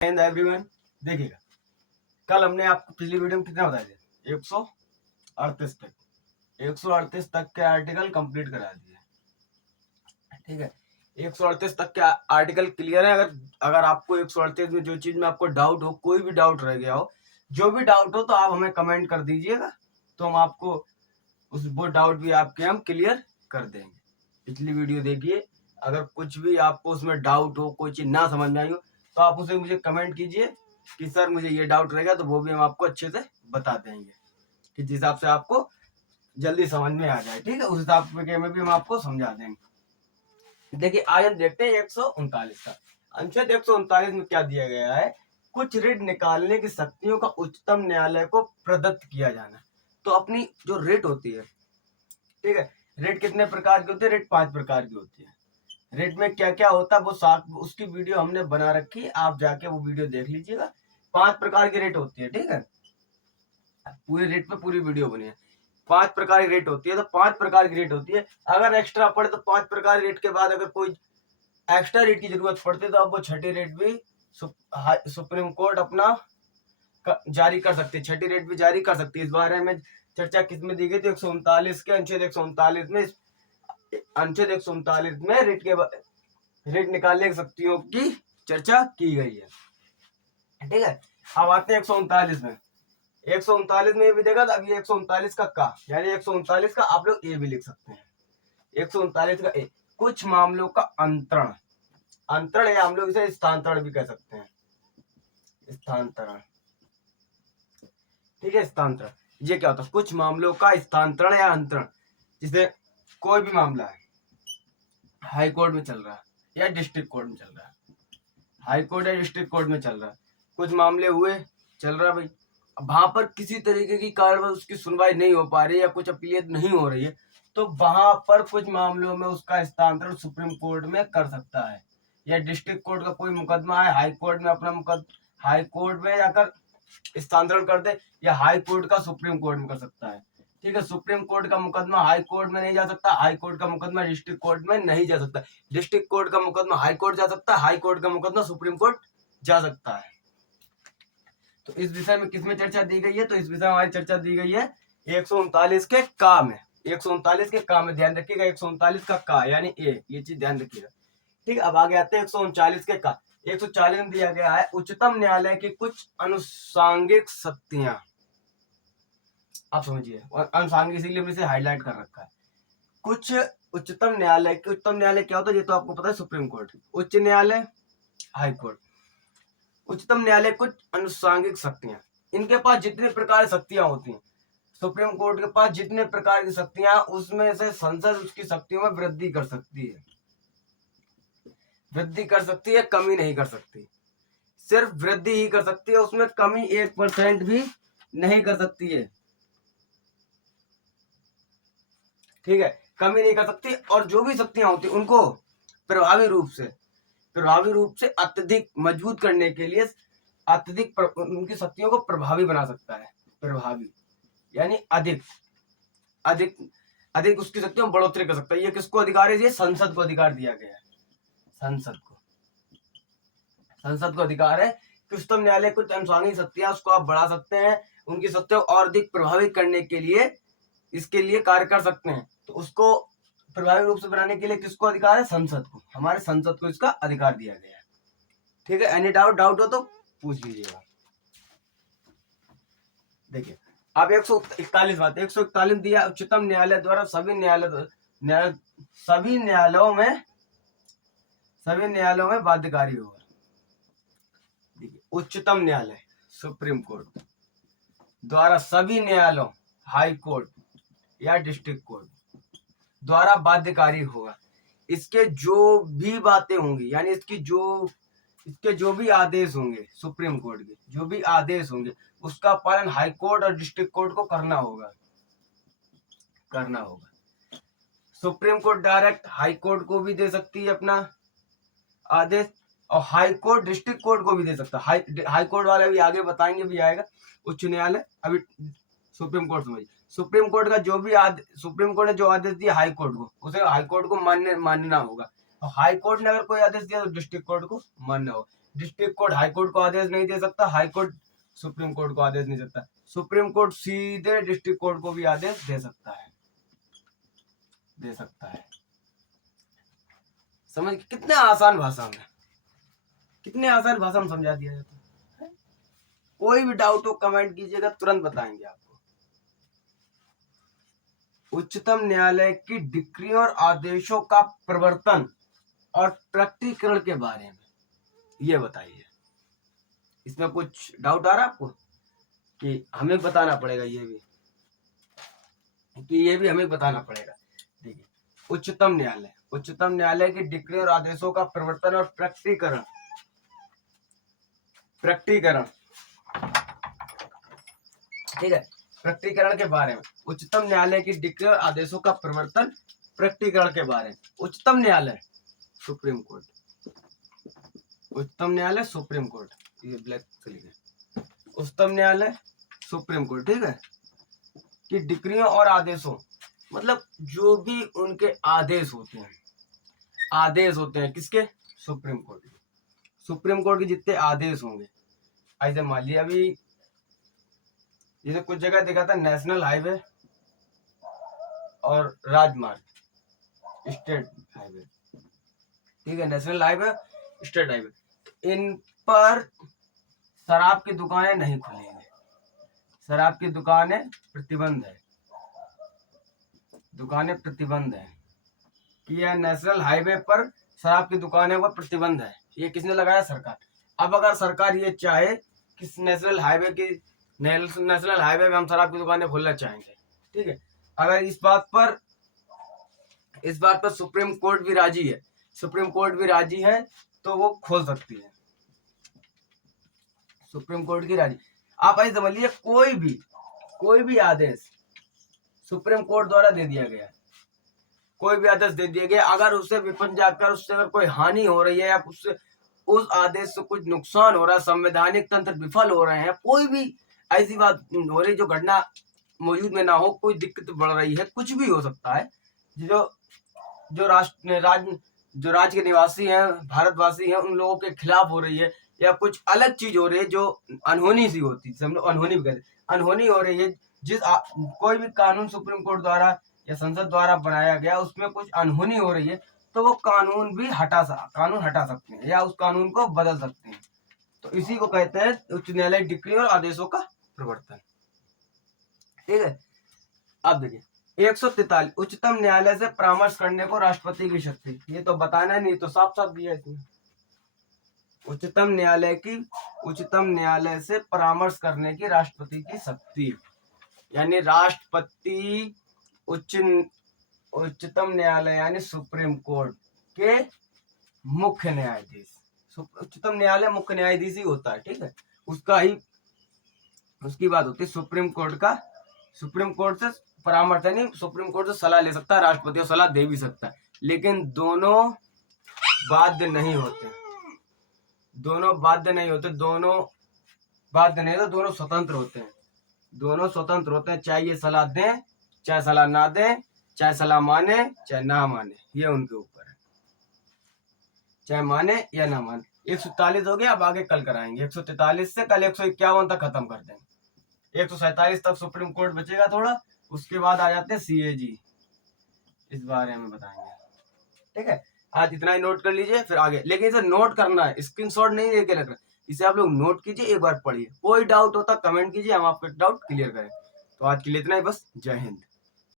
Everyone, देखिएगा, कल हमने आपको पिछली वीडियो में कितना बताया था? 138 तक के आर्टिकल कंप्लीट करा दिए। ठीक है, 138 तक के आर्टिकल क्लियर है। अगर आपको 138 में जो चीज में आपको डाउट हो, कोई भी डाउट रह गया हो, जो भी डाउट हो, तो आप हमें कमेंट कर दीजिएगा, तो हम आपको वो डाउट भी आपके हम क्लियर कर देंगे। पिछली वीडियो देखिए, अगर कुछ भी आपको उसमें डाउट हो, कोई चीज ना समझ में आई हो, तो आप उसे मुझे कमेंट कीजिए कि सर मुझे ये डाउट रहेगा, तो वो भी हम आपको अच्छे से बता देंगे कि जिस हिसाब से आपको जल्दी समझ में आ जाए। ठीक है, उस हिसाब से में भी हम आपको समझा देंगे। देखिए, आज हम देखते हैं 139 का अनुच्छेद 139 में क्या दिया गया है। कुछ ऋण निकालने की शक्तियों का उच्चतम न्यायालय को प्रदत्त किया जाना। तो अपनी जो रेट होती है, ठीक है, रेट कितने प्रकार की होती है? रेट 5 प्रकार की होती है। रेट में क्या क्या होता है वो उसकी वीडियो हमने बना रखी है, आप जाके वो वीडियो देख लीजिएगा। 5 प्रकार की रेट होती है। ठीक है, पूरे रेट पे पूरी वीडियो बनी है। 5 प्रकार की रेट होती है, तो 5 प्रकार की रेट होती है। अगर एक्स्ट्रा पड़े तो 5 प्रकार की रेट के बाद अगर कोई एक्स्ट्रा रेट की जरूरत पड़ती है, तो आप वो छठी रेट भी सुप्रीम कोर्ट अपना जारी कर सकती है। छठी रेट भी जारी कर सकती है। इस बारे में चर्चा किसमें दी गई थी? 139 के अनुच्छेद 139 में। अनुच्छेद 139 में रेट निकालने की शक्तियों की चर्चा की गई है। ठीक है, अब आते हैं 139 में। 139 में भी देखा था। अभी 139 का यानी 139 का आप लोग ए भी लिख सकते हैं। 139 का ए, कुछ मामलों का अंतरण या हम लोग इसे स्थानांतरण भी कह सकते हैं। स्थानांतरण, ठीक है, स्थानांतरण ये क्या होता है? कुछ मामलों का स्थानांतरण या अंतरण। जैसे कोई भी मामला है, हाई कोर्ट में चल रहा है या डिस्ट्रिक्ट कोर्ट में चल रहा है, हाई कोर्ट या डिस्ट्रिक्ट कोर्ट में चल रहा है, कुछ मामले हुए, चल रहा है भाई। वहां पर किसी तरीके की कार्रवाई, उसकी सुनवाई नहीं हो पा रही है या कुछ अपीलियत नहीं हो रही है, तो वहां पर कुछ मामलों में उसका स्थानांतरण सुप्रीम कोर्ट में कर सकता है। या डिस्ट्रिक्ट कोर्ट का कोई मुकदमा है, हाई कोर्ट में अपना हाई कोर्ट में जाकर स्थानांतरण कर दे, या हाई कोर्ट का सुप्रीम कोर्ट में कर सकता है। ठीक है, सुप्रीम कोर्ट का मुकदमा हाई कोर्ट में नहीं जा सकता, हाई कोर्ट का मुकदमा डिस्ट्रिक्ट कोर्ट में नहीं जा सकता, डिस्ट्रिक्ट कोर्ट का मुकदमा हाई कोर्ट जा सकता है, हाई कोर्ट का मुकदमा सुप्रीम कोर्ट जा सकता है। तो इस विषय में किसमें चर्चा दी गई है? तो इस विषय में हमारी चर्चा दी गई है 139 के का में। 139 के का में ध्यान रखिएगा, 139 का का यानी ए, ये चीज ध्यान रखिएगा। ठीक, अब आगे आते हैं 139 के का। 140 में दिया गया है उच्चतम न्यायालय की कुछ अनुसांगिक शक्तियां। आप समझिए, अनुसांगिक इसीलिए इसे हाईलाइट कर रखा है। कुछ उच्चतम न्यायालय क्या होता है? ये तो आपको पता है, सुप्रीम कोर्ट, उच्च न्यायालय, हाई कोर्ट। उच्चतम न्यायालय कुछ अनुसांगिक शक्तियां, इनके पास जितने प्रकार की शक्तियां होती हैं, सुप्रीम कोर्ट के पास जितने प्रकार की शक्तियां, उसमें से संसद उसकी शक्तियों में वृद्धि कर सकती है। वृद्धि कर सकती है, कमी नहीं कर सकती। सिर्फ वृद्धि ही कर सकती है, उसमें कमी 1% भी नहीं कर सकती है। ठीक है, कमी नहीं कर सकती। और जो भी शक्तियां होती उनको प्रभावी रूप से अत्यधिक मजबूत करने के लिए उनकी शक्तियों को प्रभावी बना सकता है। प्रभावी यानी अधिक उसकी शक्तियों में बढ़ोतरी कर सकता है। ये किसको अधिकार है? ये संसद को अधिकार दिया गया है। संसद को अधिकार है कि उच्चतम न्यायालय कुछ अनुसांगिक शक्तियां, उसको आप बढ़ा सकते हैं, उनकी शक्तियों को और अधिक प्रभावित करने के लिए इसके लिए कार्य कर सकते हैं। तो उसको प्रभावी रूप से बनाने के लिए किसको अधिकार है? संसद को। हमारे संसद को इसका अधिकार दिया गया है। ठीक है, एनी डाउट हो तो पूछ लीजिएगा। देखिए, अब 141 बात, 141 दिया उच्चतम न्यायालय द्वारा सभी न्यायालयों में बाध्यकारी होगा। देखिए, उच्चतम न्यायालय सुप्रीम कोर्ट द्वारा सभी न्यायालयों, हाई कोर्ट या डिस्ट्रिक्ट कोर्ट द्वारा बाध्यकारी होगा। इसके जो भी बातें होंगी, यानी इसके जो भी आदेश होंगे, सुप्रीम कोर्ट के जो भी आदेश होंगे, उसका पालन हाई कोर्ट और डिस्ट्रिक्ट कोर्ट को करना होगा। Supreme court direct high court को भी दे सकती है अपना आदेश, और हाई कोर्ट डिस्ट्रिक्ट कोर्ट को भी दे सकता है। हाई कोर्ट वाले भी आगे बताएंगे, भी आएगा उच्च न्यायालय। अभी सुप्रीम कोर्ट समझिए, सुप्रीम कोर्ट का जो भी सुप्रीम कोर्ट ने जो आदेश दिया हाई कोर्ट को, उसे हाई कोर्ट को मानना होगा। और हाई कोर्ट ने अगर कोई आदेश दिया तो डिस्ट्रिक्ट कोर्ट को मानना होगा। डिस्ट्रिक्ट कोर्ट हाई कोर्ट को आदेश नहीं दे सकता, हाई कोर्ट सुप्रीम कोर्ट को आदेश नहीं दे सकता, सुप्रीम कोर्ट सीधे डिस्ट्रिक्ट कोर्ट को भी आदेश दे सकता है, दे सकता है। समझ, कितने आसान भाषा में, कितने आसान भाषा में समझा दिया जाता है। कोई भी डाउट हो कमेंट कीजिएगा, तुरंत बताएंगे आपको। उच्चतम न्यायालय की डिक्री और आदेशों का प्रवर्तन और प्रकटीकरण के बारे में ये बताइए। इसमें कुछ डाउट आ रहा है आपको कि हमें बताना पड़ेगा, ये भी कि ये भी हमें बताना पड़ेगा। देखिए, उच्चतम न्यायालय, उच्चतम न्यायालय की डिक्री और आदेशों का प्रवर्तन और प्रकटीकरण, प्रकटीकरण, ठीक है, प्रकटीकरण के बारे में। उच्चतम न्यायालय की डिक्री और आदेशों का प्रवर्तन प्रकटीकरण के बारे में। उच्चतम न्यायालय सुप्रीम कोर्ट, उच्चतम न्यायालय सुप्रीम कोर्ट, ये ब्लैक से लिखे, उच्चतम न्यायालय सुप्रीम कोर्ट, ठीक है, कि डिक्रियों और आदेशों, मतलब जो भी उनके आदेश होते हैं, आदेश होते हैं किसके, सुप्रीम कोर्ट के, सुप्रीम कोर्ट के जितने आदेश होंगे। ऐसे मान लिया अभी जैसे कुछ जगह देखा था नेशनल हाईवे और राजमार्ग, स्टेट हाईवे, ठीक है, नेशनल हाईवे, स्टेट हाईवे, इन पर शराब की दुकानें नहीं खुलेंगे, शराब की दुकानें प्रतिबंध है, दुकानें प्रतिबंध है कि यह नेशनल हाईवे पर शराब की दुकानें पर प्रतिबंध है। ये किसने लगाया, सरकार। अब अगर सरकार ये चाहे कि नेशनल हाईवे की, नेशनल हाईवे में हम शराब की दुकानें खोलना चाहेंगे, ठीक है, अगर इस बात पर सुप्रीम कोर्ट भी राजी है, सुप्रीम कोर्ट भी राजी है तो वो खोल सकती है, सुप्रीम कोर्ट की राजी। आप ऐसे समझ लीजिए कोई भी आदेश सुप्रीम कोर्ट द्वारा दे दिया गया, कोई भी आदेश दे दिया गया, अगर उससे विपन्न जाकर उससे अगर कोई हानि हो रही है या उससे उस आदेश से कुछ नुकसान हो रहा है, संवैधानिक तंत्र विफल हो रहे हैं, कोई भी ऐसी बात हो रही जो घटना मौजूद में ना हो, कोई दिक्कत बढ़ रही है, कुछ भी हो सकता है, जो राज्य के निवासी हैं, भारतवासी हैं, उन लोगों के खिलाफ हो रही है, या कुछ अलग चीज हो रही है जो अनहोनी सी होती है, हम लोग अनहोनी भी कहते हैं, अनहोनी हो रही है, कोई भी कानून सुप्रीम कोर्ट द्वारा या संसद द्वारा बनाया गया उसमें कुछ अनहोनी हो रही है, तो वो कानून भी हटा सकते हैं या उस कानून को बदल सकते हैं। तो इसी को कहते हैं उच्च न्यायालय डिक्री और आदेशों का प्रवर्तन, ठीक है। अब देखिए 143, उच्चतम न्यायालय से परामर्श करने को राष्ट्रपति की शक्ति, ये तो बताना नहीं, तो साफ साफ दिया इसमें, उच्चतम न्यायालय से परामर्श करने की राष्ट्रपति की शक्ति, यानी राष्ट्रपति उच्चतम न्यायालय यानी सुप्रीम कोर्ट के मुख्य न्यायाधीश, उच्चतम न्यायालय मुख्य न्यायाधीश ही होता है, ठीक है, उसकी बात होती है। सुप्रीम कोर्ट से परामर्श यानी सुप्रीम कोर्ट से सलाह ले सकता है, राष्ट्रपति को सलाह दे भी सकता है, लेकिन दोनों बाध्य नहीं होते, दोनों स्वतंत्र होते हैं, चाहे ये सलाह दें, चाहे सलाह ना दें, चाहे सलाह माने चाहे ना माने, ये उनके ऊपर है, चाहे माने या ना माने। 143 हो गया, अब आगे कल कराएंगे 143 से, कल 151 तक खत्म कर देंगे, 147 तक सुप्रीम कोर्ट बचेगा थोड़ा, उसके बाद आ जाते हैं CAG, इस बारे में बताएंगे, ठीक है। आज इतना ही नोट कर लीजिए, फिर आगे, लेकिन इसे नोट करना है, स्क्रीनशॉट नहीं लेके रखना, इसे आप लोग नोट कीजिए, एक बार पढ़िए, कोई डाउट होता कमेंट कीजिए, हम आपका डाउट क्लियर करें। तो आज के लिए इतना ही बस, जय हिंद।